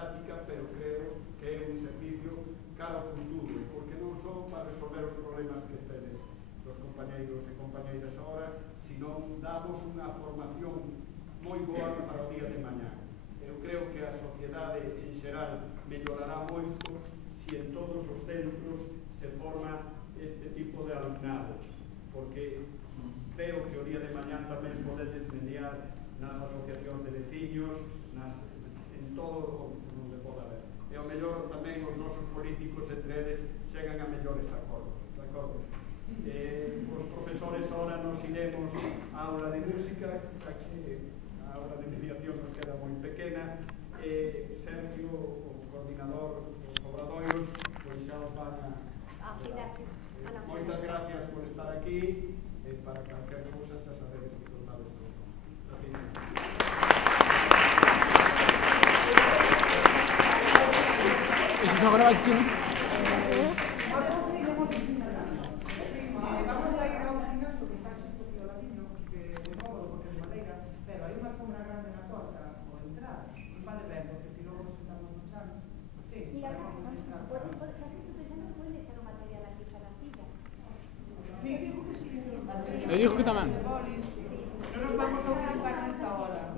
práctica, pero creo que é un servicio cara ao futuro, porque non só para resolver os problemas que teñen os compañeiros e compañeiras ahora, sino damos unha formación moi boa para o día de mañá. Eu creo que a sociedade en xeral mellorará moito se en todos os centros se forma este tipo de alumnado, porque creo que o día de mañá tamén podedes mediar nas asociacións de veciños, en todo onde poda haber. E ao mellor tamén os nosos políticos entre eles chegan a mellores acordos. Os profesores ahora nos iremos á aula de música, que a aula de mediación nos queda moi pequena, Sergio, o coordinador dos Obradoiros, pois xa os van a moitas gracias por estar aquí, para calquer cousa xa sabedes que contades con ¿Eso se graba esto? Vamos a ir a un gimnasio que está en sitio latino, que é cómodo porque é de madeira, pero hai unha alfombra grande na porta ao entrar, non va de ver, porque se logo nos sentamos no chan, sí, podemos entrar. Sí, Le dijo que tamén. no nos vamos a utilizar nesta hora.